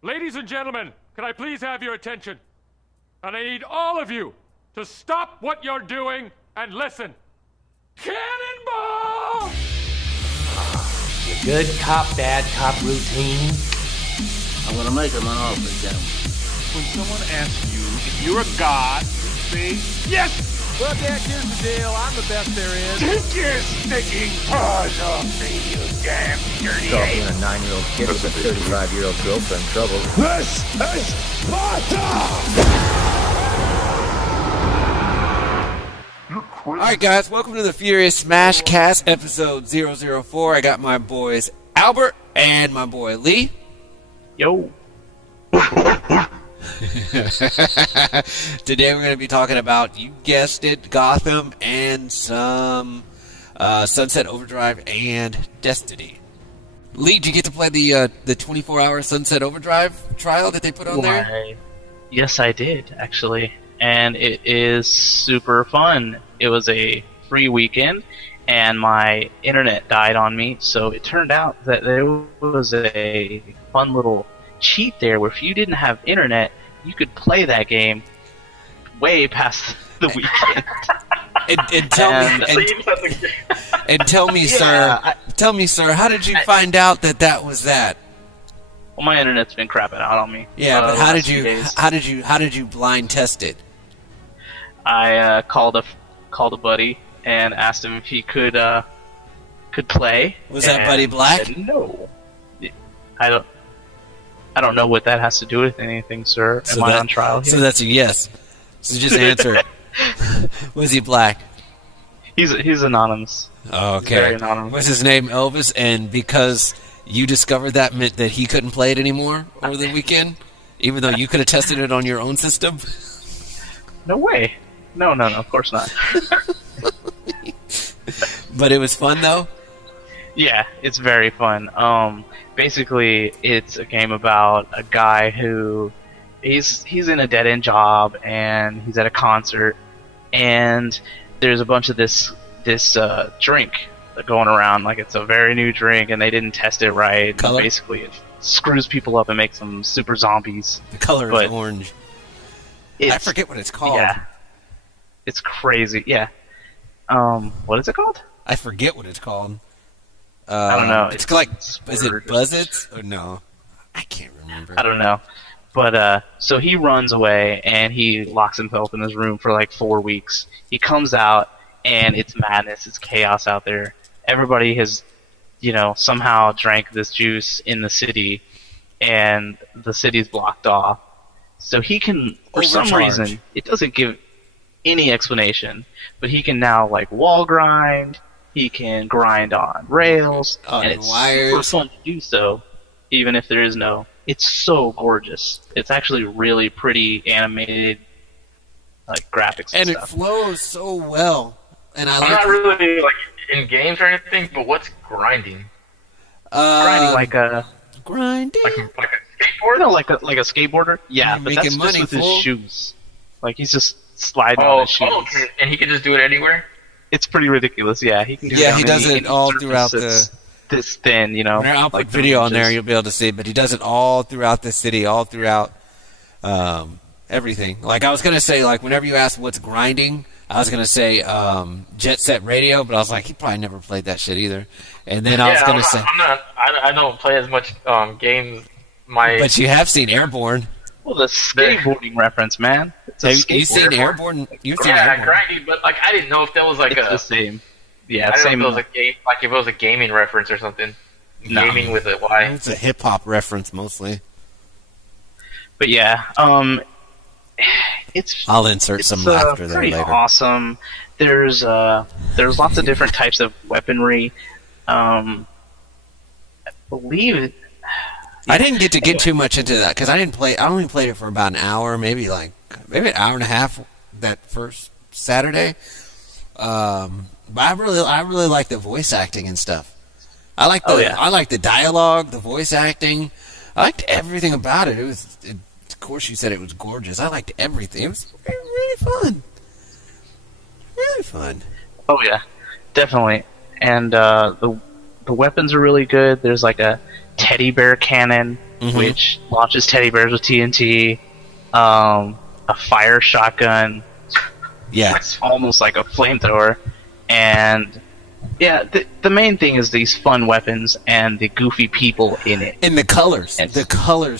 Ladies and gentlemen, can I please have your attention? And I need all of you to stop what you're doing and listen. Cannonball! Your good cop, bad cop routine. I'm gonna make him an offer, Jim. When someone asks you if you're a god, you say, yes! Well, Jack, here's the deal. I'm the best there is. Take your sticking paws off me, you damn dirty Call ape! being a 9-year-old kid with a 35-year-old girlfriend trouble. This is Sparta! Alright guys, welcome to the Furious SmashCast episode 004. I got my boys Albert and my boy Lee. Yo. Today we're going to be talking about, you guessed it, Gotham and some Sunset Overdrive and Destiny. Lee, did you get to play the 24-hour Sunset Overdrive trial that they put on there? Yes, I did, actually. And it is super fun. It was a free weekend, and my internet died on me, so it turned out that there was a fun little cheat there where if you didn't have internet, you could play that game way past the weekend. Tell me, sir, how did you find out that was that? Well, my internet's been crapping out on me. Yeah, but how did you blind test it? I called a buddy and asked him if he could play. Was that buddy black? Said, no, I don't know what that has to do with anything, sir. Am I on trial here? So that's a yes. So just answer it. Was he black? He's anonymous. Oh, okay. He's very anonymous. Was his name Elvis? And because you discovered that meant that he couldn't play it anymore over the weekend, even though you could have tested it on your own system? No way. No, of course not. But it was fun, though? Yeah, it's very fun. Basically, it's a game about a guy who he's in a dead-end job, and he's at a concert, and there's a bunch of this drink going around, like it's a very new drink, and they didn't test it right. Color? Basically, it screws people up and makes them super zombies. The color is orange. I forget what it's called. Yeah. It's crazy, yeah. What is it called? I forget what it's called. I don't know. It's like, is it Buzzits? Or no? I can't remember. I don't know. But, so he runs away, and he locks himself in his room for like 4 weeks. He comes out, and it's madness, it's chaos out there. Everybody has, somehow drank this juice in the city, and the city's blocked off. So he can, for some reason, it doesn't give any explanation, but he can now, like, wall grind, he can grind on rails, and it's super fun to do so, even if there is no. It's so gorgeous. It's actually really pretty animated, like, graphics and stuff. It flows so well. And I'm not really, like, in games or anything, but what's grinding? Grinding like a... Grinding? Like a skateboarder? No, like a skateboarder? Yeah, but that's money, just with his shoes. Like, he's just sliding on his shoes. Okay. And he can just do it anywhere? It's pretty ridiculous, yeah. He can do he does it all throughout the... This thin, I'll put video on there, you'll be able to see, but he does it all throughout the city, all throughout everything. Like, I was going to say, like, whenever you ask what's grinding, I was going to say Jet Set Radio, but I was like, he probably never played that shit either. And then I was going to say... I don't play as much games. But you have seen Airborne. Well, the skateboarding reference, man. You've seen Airborne? You've seen Airborne. Grinding, but like I didn't know if that was like the same. Yeah, I same. Know if it was a game, like if it was a gaming reference or something. No. Gaming with a Y. It's a hip hop reference mostly. But yeah, I'll insert some laughter there later. Pretty awesome. There's lots of different types of weaponry. I believe. I didn't get too much into that because I only played it for about an hour, maybe an hour and a half that first Saturday. But I really like the voice acting and stuff. I like the dialogue, the voice acting. I liked everything about it. Of course, you said it was gorgeous. I liked everything. It was really fun. Really fun. Oh yeah, definitely. And the weapons are really good. There's like a teddy bear cannon which launches teddy bears with TNT, a fire shotgun. Yeah. It's almost like a flamethrower. And yeah, the main thing is these fun weapons and the goofy people in it. And the colors.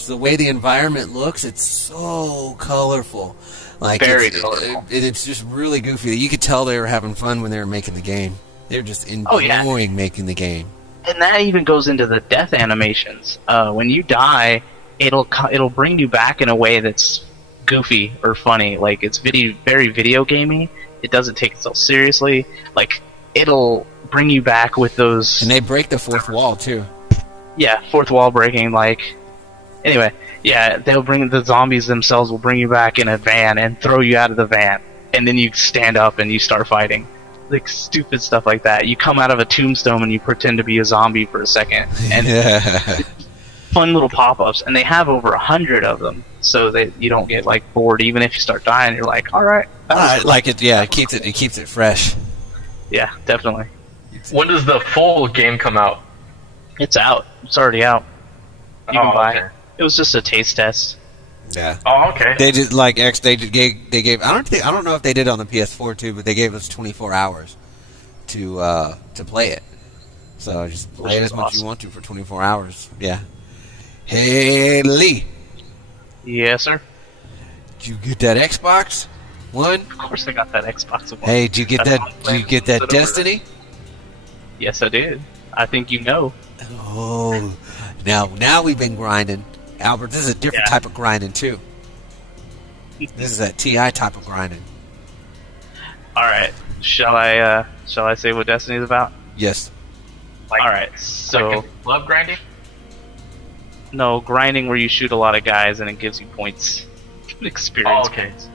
The way the environment looks, it's so colorful. Like Very colorful. It's just really goofy. You could tell they were having fun when they were making the game. They were just enjoying making the game. And that even goes into the death animations. When you die, it'll bring you back in a way that's goofy or funny. Like, it's very video gamey. It doesn't take itself seriously. Like, it'll bring you back with those... And they break the fourth wall, too. Yeah, fourth wall breaking, like... Anyway, yeah, they'll bring... The zombies themselves will bring you back in a van and throw you out of the van. And then you stand up and you start fighting. Like, stupid stuff like that. You come out of a tombstone and you pretend to be a zombie for a second. And fun little pop-ups. And they have over 100 of them. So that you don't get, like, bored. Even if you start dying, you're like, alright. It keeps it fresh. Yeah, definitely. When does the full game come out? It's out. It's already out. You can buy okay. it. It was just a taste test. Yeah. Oh, okay. They did they gave I don't know if they did on the PS4 too, but they gave us 24 hours to play it. So just play it as much as you want to for 24 hours. Yeah. Hey Lee. Yes, sir. Did you get that Xbox One? Of course I got that Xbox One. Hey, did you get that Destiny? Yes, I did. I think you know. Oh, now we've been grinding, Albert. This is a different type of grinding too. This is that TI type of grinding. All right. Shall I say what Destiny's about? Yes. Like, all right. So love grinding? No, grinding where you shoot a lot of guys and it gives you points, experience points.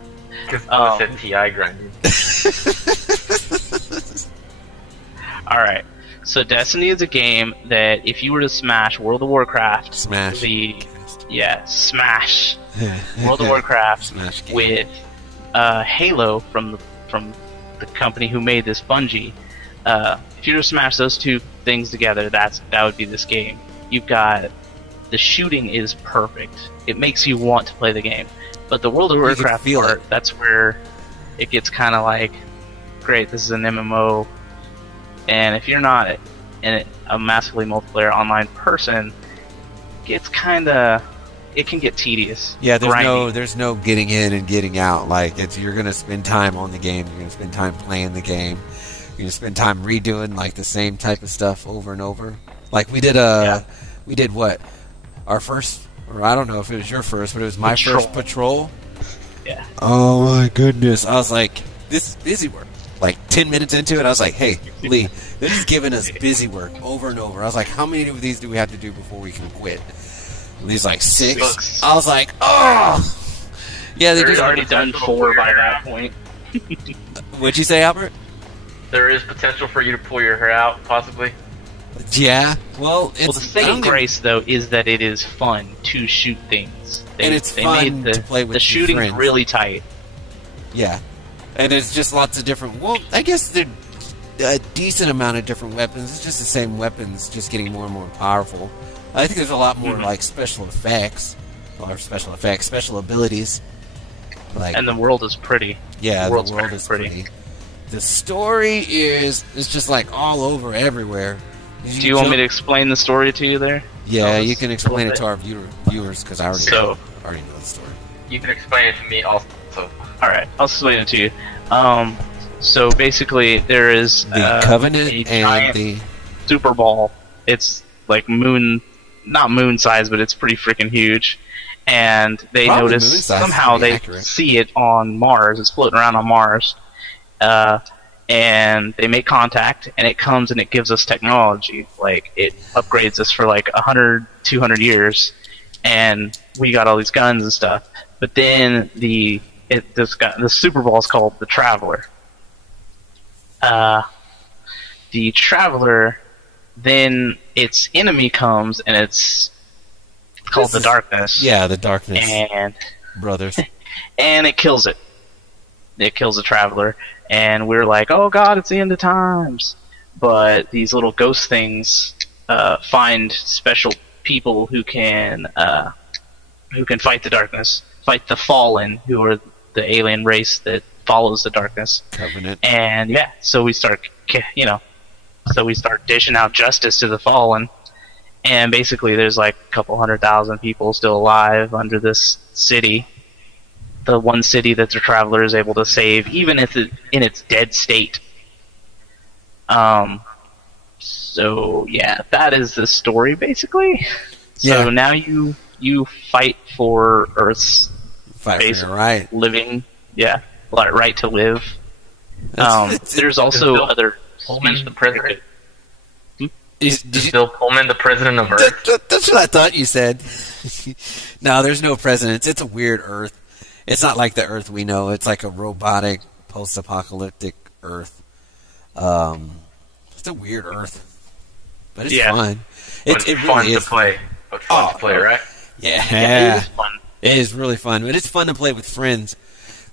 Because I said TI grinding. All right. So Destiny is a game that if you were to smash World of Warcraft, Smash World of Warcraft Smash with Halo from the company who made this, Bungie. If you were to smash those two things together, that would be this game. You've got the shooting is perfect. It makes you want to play the game. But the World of Warcraft part, that's where it gets kind of like, great, this is an MMO. And if you're not a massively multiplayer online person, it can get tedious. Yeah, there's no getting in and getting out. Like, you're gonna spend time on the game. You're gonna spend time playing the game. You're gonna spend time redoing like the same type of stuff over and over. Like we did what? Our first, or I don't know if it was your first, but it was my first patrol. Yeah. Oh my goodness! I was like, this is busy work. Like 10 minutes into it, I was like, "Hey, Lee, they're just giving us busy work over and over." I was like, "How many of these do we have to do before we can quit?" And he's like, 6. I was like, "Oh, yeah." They're already done 4 by that point. What'd you say, Albert? There is potential for you to pull your hair out, possibly. Yeah. Well, the saving grace though is that it is fun to shoot things. And it's fun to play with the shooting's friends. Really tight. Yeah. And there's just lots of different... Well, I guess there's a decent amount of different weapons. It's just the same weapons, just getting more and more powerful. I think there's a lot more, like, special abilities. Like, and the world is pretty. Yeah, the world is pretty. The story is just, like, all over everywhere. Do you want me to explain the story to you there? Yeah, you can explain it to our viewers, because I already know the story. You can explain it to me also. Alright, I'll explain it to you. So basically, there is the Covenant a and the Super Ball. It's like not moon size, but it's pretty freaking huge. And they notice somehow they see it on Mars. It's floating around on Mars. And they make contact, and it comes and it gives us technology. Like, it upgrades us for like 100, 200 years, and we got all these guns and stuff. But then the Super Ball is called the Traveler. The Traveler, then its enemy comes, and it's called the Darkness. Yeah, the Darkness. And brothers. And it kills it. It kills the Traveler. And we're like, oh god, it's the end of times. But these little ghost things find special people who can fight the darkness, fight the fallen, who are the alien race that follows the darkness. Covenant. And yeah, so we start dishing out justice to the fallen. And basically, there's like a couple 100,000 people still alive under this city. The one city that the Traveler is able to save, even if it in its dead state. So yeah, that is the story basically. So now you fight for Earth's right living, right to live. There's also other. Pullman the president. Is Bill Pullman the president of Earth? That's what I thought you said. No, there's no presidents. It's a weird Earth. It's not like the Earth we know. It's like a robotic, post-apocalyptic Earth. It's a weird Earth, but it's fun. It's fun to play. But fun to play, right? Yeah, it is fun. It is really fun, but it's fun to play with friends.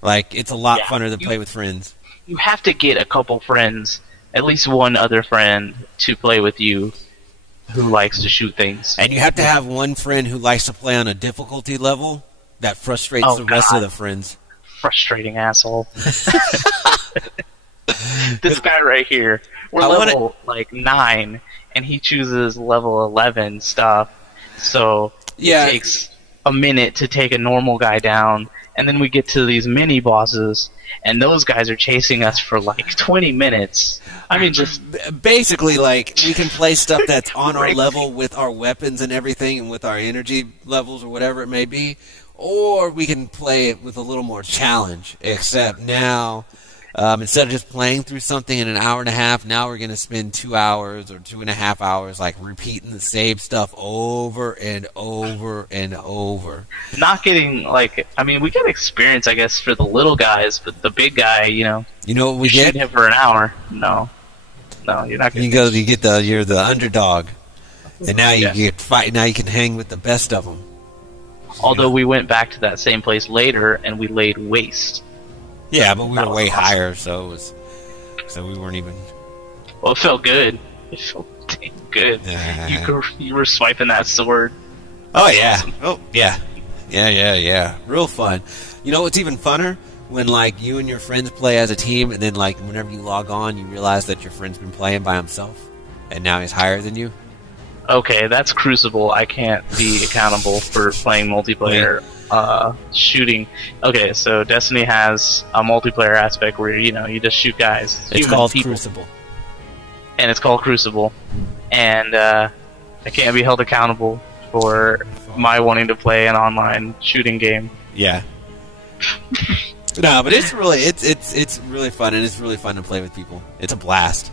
Like, it's a lot funner to play with friends. You have to get a couple friends, at least one other friend, to play with you who likes to shoot things. And you have to have one friend who likes to play on a difficulty level that frustrates the rest of the friends. Frustrating asshole. This guy right here, we're level 9, and he chooses level 11 stuff. So it takes a minute to take a normal guy down, and then we get to these mini bosses, and those guys are chasing us for like 20 minutes. I mean, just basically, like, we can play stuff that's on our level with our weapons and everything, and with our energy levels or whatever it may be, or we can play it with a little more challenge. Except now, instead of just playing through something in an hour and a half, now we're going to spend 2 hours or 2.5 hours, like, repeating the same stuff over and over and over. Not getting, like, I mean, we get experience, I guess, for the little guys, but the big guy, you know what we you get? shoot him for an hour. No, you're not going to. You're the underdog, and now you get fight. Now you can hang with the best of them. Although we went back to that same place later and we laid waste. Yeah, but we were way higher, so we weren't even. Well, it felt good. It felt damn good. You were swiping that sword. Oh yeah. Awesome. Oh yeah. Real fun. You know what's even funner? When, like, you and your friends play as a team, and then, like, whenever you log on, you realize that your friend's been playing by himself, and now he's higher than you. Okay, that's Crucible. I can't be accountable for playing multiplayer shooting. Okay, so Destiny has a multiplayer aspect where, you just shoot guys. It's called Crucible. And it's called Crucible. And I can't be held accountable for my wanting to play an online shooting game. Yeah. No, but it's really really fun, and it's really fun to play with people. It's a blast.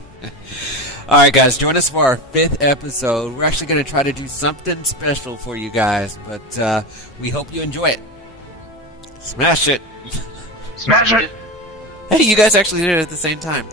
All right, guys, join us for our 5th episode. We're actually going to try to do something special for you guys, but we hope you enjoy it. Smash it. Smash it. Hey, you guys actually did it at the same time.